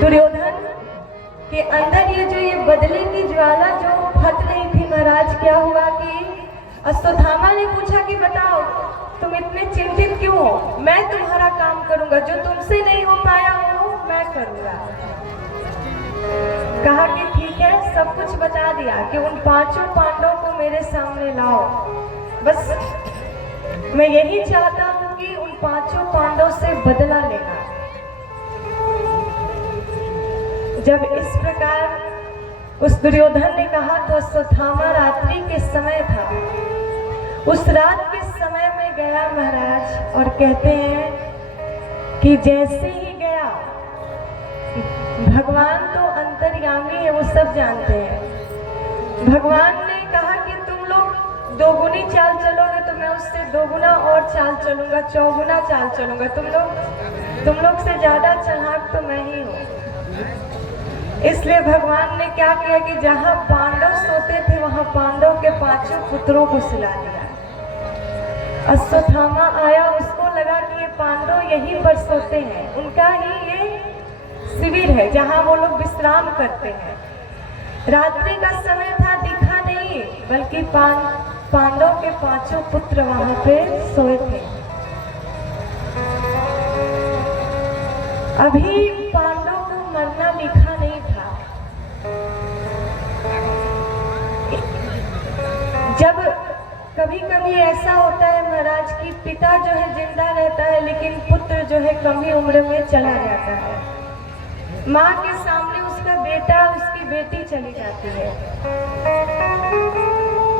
दुर्योधन के अंदर ये बदले की ज्वाला जो फट रही थी महाराज, क्या हुआ कि अश्वत्थामा ने पूछा कि बताओ तुम इतने चिंतित क्यों हो, मैं तुम्हारा काम करूंगा, जो तुमसे नहीं हो पाया वो मैं करूंगा। कहा कि ठीक है, सब कुछ बता दिया कि उन पांचों पांडवों को मेरे सामने लाओ, बस मैं यही चाहता हूं कि उन पांचों पांडवों से बदला लेना। जब इस प्रकार उस दुर्योधन ने कहा तो अश्वत्थामा रात्रि के समय था, उस रात के समय में गया महाराज, और कहते हैं कि जैसे ही गया, भगवान तो अंतर्यामी है, वो सब जानते हैं। भगवान ने कहा कि तुम लोग दोगुनी चाल चलोगे तो मैं उससे दोगुना और चाल चलूंगा, चौगुना चाल चलूंगा, तुम लोग से ज्यादा चालाक तो मैं ही हूँ। इसलिए भगवान ने क्या किया कि जहां पांडव सोते थे वहां पांडव के पांचों पुत्रों को सुला दिया। अश्वत्थामा आया, उसको लगा कि ये पांडव यहीं पर सोते हैं, उनका ही ये शिविर है जहां वो लोग विश्राम करते हैं। रात्रि का समय था, दिखा नहीं, बल्कि पांडव के पांचों पुत्र वहां पे सोए थे। अभी पांडव को मरना लिखा नहीं था। जब कभी कभी ऐसा होता है महाराज कि पिता जो है जिंदा रहता है लेकिन पुत्र जो है कम उम्र में चला जाता है। माँ के सामने उसका बेटा, उसकी बेटी चली जाती है,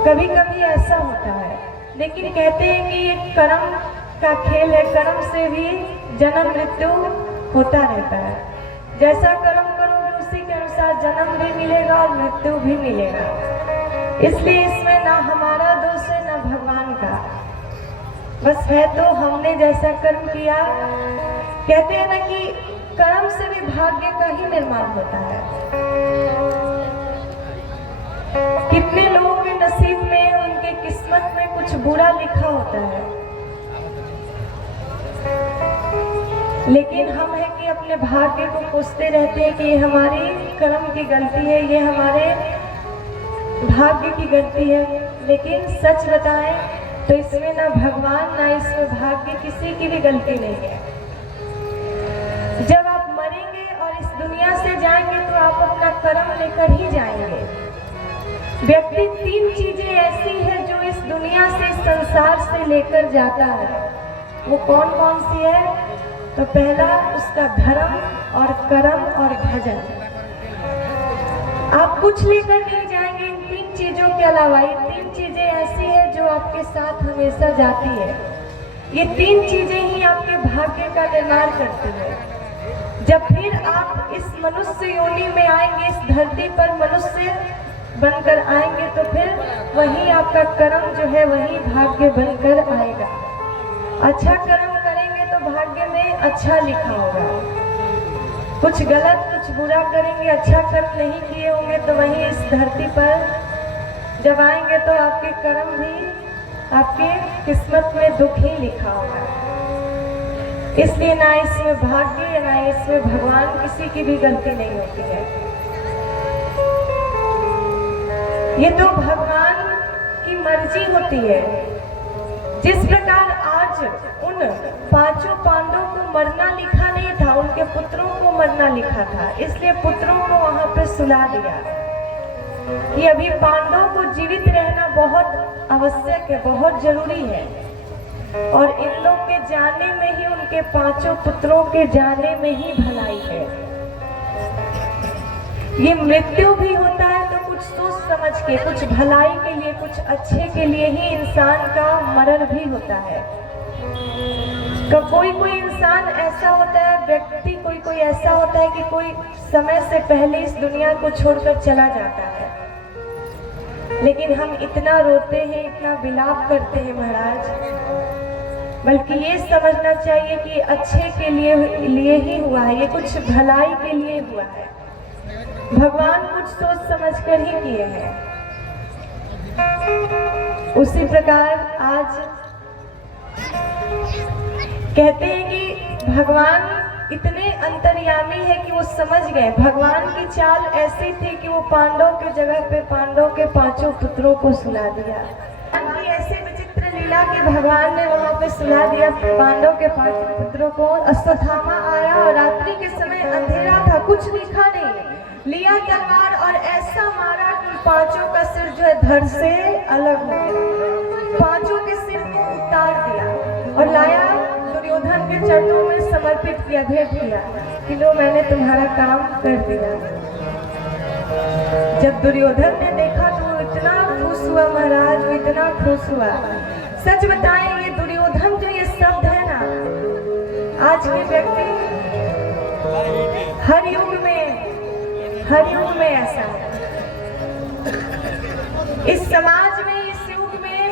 कभी कभी ऐसा होता है। लेकिन कहते हैं कि ये कर्म का खेल है, कर्म से भी जन्म मृत्यु होता रहता है। जैसा कर्म करोगे उसी के अनुसार जन्म भी मिलेगा और मृत्यु भी मिलेगा। इसलिए इसमें ना हमारा दोष है ना भगवान का, बस है तो हमने जैसा कर्म किया। कहते हैं ना कि कर्म से भी भाग्य का ही निर्माण होता है। कितने लोगों के नसीब में, उनके किस्मत में कुछ बुरा लिखा होता है, लेकिन हम है कि अपने भाग्य को कोसते रहते हैं कि ये हमारी कर्म की गलती है, ये हमारे भाग्य की गलती है। लेकिन सच बताएं तो इसमें ना भगवान ना इसमें भाग्य, किसी की भी गलती नहीं है। जब आप मरेंगे और इस दुनिया से जाएंगे तो आप अपना कर्म लेकर ही जाएंगे। व्यक्ति तीन चीजें ऐसी है जो इस दुनिया से, इस संसार से लेकर जाता है। वो कौन कौन सी है? तो पहला उसका धर्म और कर्म और भजन। आप कुछ लेकर नहीं जाएंगे इन तीन चीजों के अलावा। ये तीन चीजें ऐसी है जो आपके साथ हमेशा जाती है। ये तीन चीजें ही आपके भाग्य का निर्माण करती है। जब फिर आप इस मनुष्य योनि में आएंगे, इस धरती पर मनुष्य बनकर आएंगे, तो फिर वही आपका कर्म जो है वही भाग्य बनकर आएगा। अच्छा कर्म करेंगे तो भाग्य में अच्छा लिखा होगा, कुछ गलत कुछ बुरा करेंगे, अच्छा कर्म नहीं किए होंगे तो वही इस धरती पर जब आएंगे तो आपके कर्म भी, आपके किस्मत में दुख ही लिखा होगा। इसलिए ना इसमें भाग्य ना इसमें भगवान, किसी की भी गलती नहीं होती है। ये तो भगवान की मर्जी होती है। जिस प्रकार आज उन पांचों पांडवों को मरना लिखा नहीं था, उनके पुत्रों को मरना लिखा था, इसलिए पुत्रों को वहां पे सुला दिया कि अभी पांडवों को जीवित रहना बहुत आवश्यक है, बहुत जरूरी है। और इन लोग के जाने में ही, उनके पांचों पुत्रों के जाने में ही भलाई है। ये मृत्यु भी होता है तो कुछ सोच समझ के, कुछ भलाई के लिए, कुछ अच्छे के लिए ही इंसान का मरण भी होता है। कोई कोई इंसान ऐसा होता है, व्यक्ति कोई कोई ऐसा होता है कि कोई समय से पहले इस दुनिया को छोड़कर चला जाता है। लेकिन हम इतना रोते हैं, इतना विलाप करते हैं महाराज, बल्कि ये समझना चाहिए कि अच्छे के लिए ही हुआ है, ये कुछ भलाई के लिए हुआ है। भगवान कुछ सोच समझ कर ही किए हैं। उसी प्रकार आज कहते हैं कि भगवान इतने अंतर्यामी है कि वो समझ गए भगवान की चाल ऐसी थी कि वो पांडव की जगह पे पांडव के 5 पुत्रों को सुला दिया। ऐसे विचित्र लीला कि भगवान ने वहां पे सुला दिया पांडव के 5 पुत्रों को। अश्वत्थामा आया और रात्रि के समय अंधेरा था, कुछ दिखा नहीं, लिया तलवार और ऐसा मारा कि 5 का सिर जो है धड़ से अलग हो गया, 5 के सिर को उतार दिया और लाया दुर्योधन के चरणों में समर्पित किया, भेंट किया कि लो मैंने तुम्हारा काम कर दिया। जब दुर्योधन ने देखा तो वो इतना खुश हुआ महाराज, वो इतना खुश हुआ। सच बताएं ये दुर्योधन जो ये शब्द है ना, आज के व्यक्ति हर युग में ऐसा है। इस समाज में इस युग में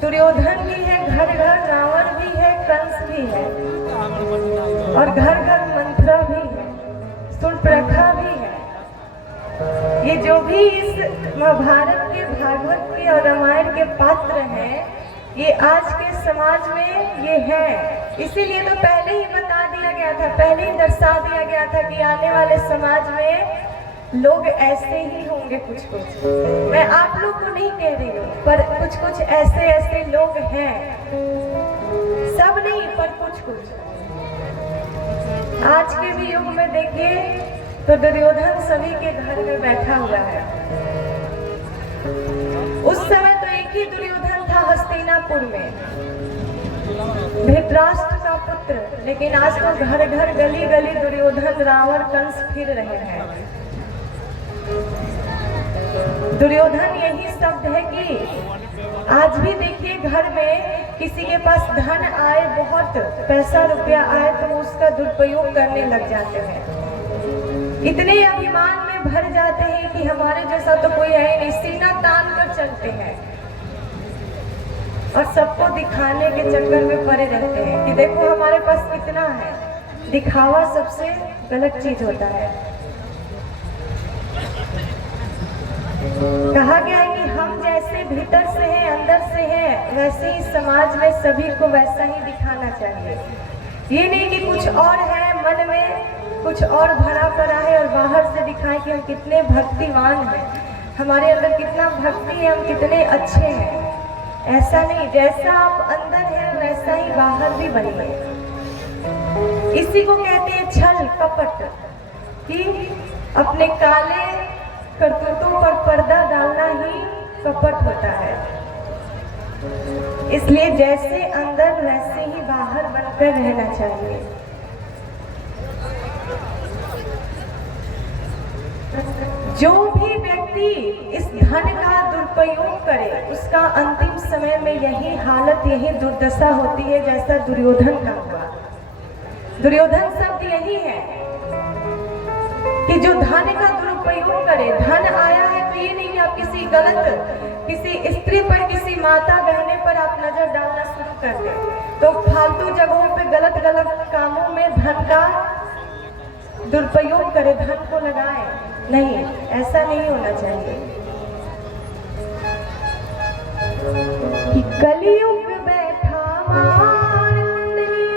दुर्योधन भी है, घर घर रावण भी है, कंस भी है और घर घर मंथरा भी है, शूर्पणखा भी है। ये जो भी इस महाभारत के, भागवत के और रामायण के पात्र हैं, ये आज के समाज में ये है। इसीलिए तो पहले ही बता दिया गया था, पहले ही दर्शा दिया गया था कि आने वाले समाज में लोग ऐसे ही होंगे। कुछ मैं आप लोग को नहीं कह रही हूँ, पर कुछ ऐसे लोग हैं, सब नहीं पर कुछ। आज के भी युग में देखिए तो दुर्योधन सभी के घर में बैठा हुआ है। उस समय तो एक ही दुर्योधन था हस्तिनापुर में, धृतराष्ट्र का पुत्र, लेकिन आज तो घर घर गली गली दुर्योधन रावण कंस फिर रहे हैं। दुर्योधन यही शब्द है कि आज भी देखिए घर में किसी के पास धन आए, बहुत पैसा रुपया आए तो उसका दुरुपयोग करने लग जाते हैं। इतने अभिमान में भर जाते हैं कि हमारे जैसा तो कोई है नहीं, सीना तान कर चलते हैं और सबको दिखाने के चक्कर में पड़े रहते हैं कि देखो हमारे पास कितना है। दिखावा सबसे गलत चीज होता है। कहा गया है कि हम जैसे भीतर से हैं, अंदर से हैं, वैसे ही समाज में सभी को वैसा ही दिखाना चाहिए। ये नहीं कि कुछ और है मन में, कुछ और भरा पड़ा है और बाहर से दिखाएं कि हम कितने भक्तिवान हैं, हमारे अंदर कितना भक्ति है, हम कितने अच्छे हैं। ऐसा नहीं, जैसा आप अंदर हैं वैसा ही बाहर भी बनिए। इसी को कहते हैं छल कपट, कि अपने काले करतूतों पर पर्दा डालना ही कपट होता है। इसलिए जैसे अंदर वैसे ही बाहर बनकर रहना चाहिए। जो भी व्यक्ति इस धन का दुरुपयोग करे उसका अंतिम समय में यही हालत, यही दुर्दशा होती है जैसा दुर्योधन का हुआ। दुर्योधन शब्द यही है कि जो धन का दुरुपयोग करे। धन आया है तो ये नहीं कि आप किसी गलत, किसी स्त्री पर, किसी माता बहने पर आप नजर डालना शुरू कर दें, तो फालतू जगहों पे गलत कामों में धन का दुरुपयोग करे, धन को लगाए। नहीं, ऐसा नहीं होना चाहिए। कि कलयुग बैठा मार कुंडली,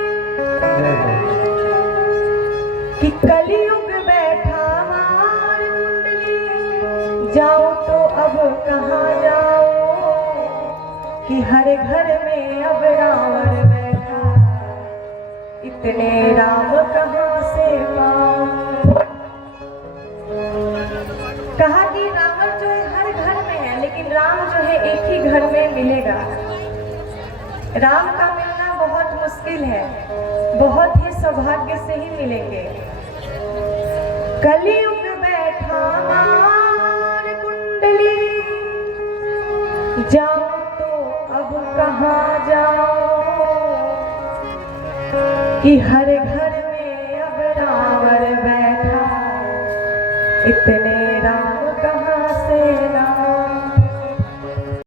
कि कलयुग बैठा मार कुंडली, जाओ तो अब कहाँ जाओ, कि हर घर में अब रावण बैठा, इतने राम कहाँ से पाऊं। कहा कि रावण जो है हर घर में है, लेकिन राम जो है एक ही घर में मिलेगा। राम का मिलना बहुत मुश्किल है, बहुत ही सौभाग्य से ही मिलेंगे। कलयुग बैठा मार कुंडली, जाओ तो अब कहाँ जाओ, कि हर घर में अब रावण बैठा, इतने